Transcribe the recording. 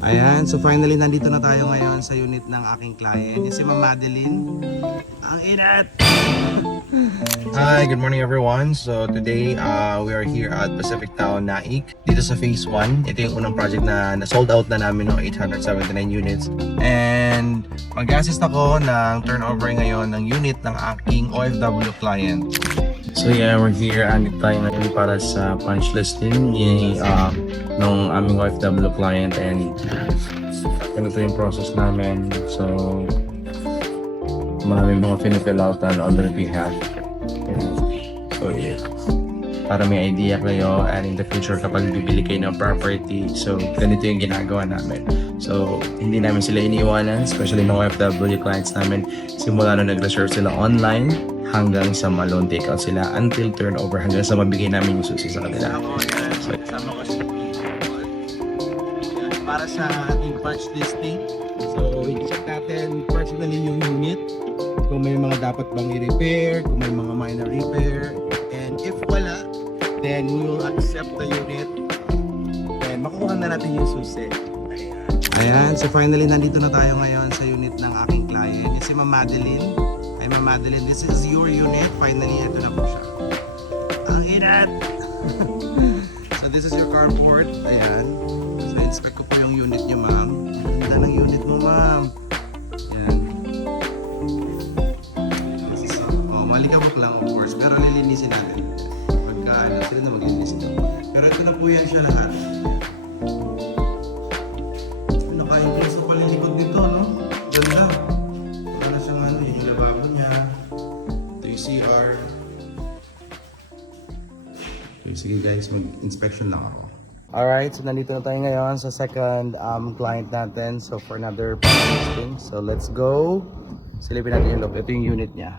Ayan, so finally nandito na tayo ngayon sa unit ng aking client, yung si Ma'am Madeline. Ang inat! Hi, good morning everyone. So today we are here at Pacific Town, Naik. Dito sa Phase 1. Ito yung unang project na sold out na namin ng 879 units. And mag-assist ako ng turnover ngayon ng unit ng aking OFW client. So yeah, we're here and tayo ngayon para sa punch listing ng aming OFW client, and ganito yung process namin. So maraming mga finifill out on their behalf. So yeah, para may idea kayo, and in the future kapag bibili kayo ng property, so ganito yung ginagawa namin. So hindi namin sila iniiwanan, especially ng OFW clients namin, simula nung nag-reserve sila online hanggang sa ma-loan takeout sila until turnover, hanggang sa mabigay namin yung susi sa kanila. So, kasama ko si para sa ating punch listing. So i-check natin personally yung unit, kung may mga dapat bang i-repair, kung may mga minor repair, and if wala, then we will accept the unit and makukuha na natin yung susi. Ayan, so finally nandito na tayo ngayon sa unit ng aking client, yung si Ma'am Madeline. Hi Ma'am Madeline, this is your unit. Finally, ito na po siya. Ang inat! So this is your carport. Ayan. So inspect ko po yung unit niyo, ma'am. Ang ganda ng unit mo, ma'am. Ayan. Oh, malikabok lang of course, pero lilinisin natin. Pagka sila na maglilinis ito. Pero ito na po yan siya lahat. Naka-include sa palilikod nito, no? Ganda. Wala na siyang ano, yung lababo niya. Ito yung CR. Okay, sige guys, mag-inspection lang ako. Alright, so nandito na tayo ngayon sa second client natin. So for another listing. So let's go. Silipin natin yung loob. Ito yung unit niya.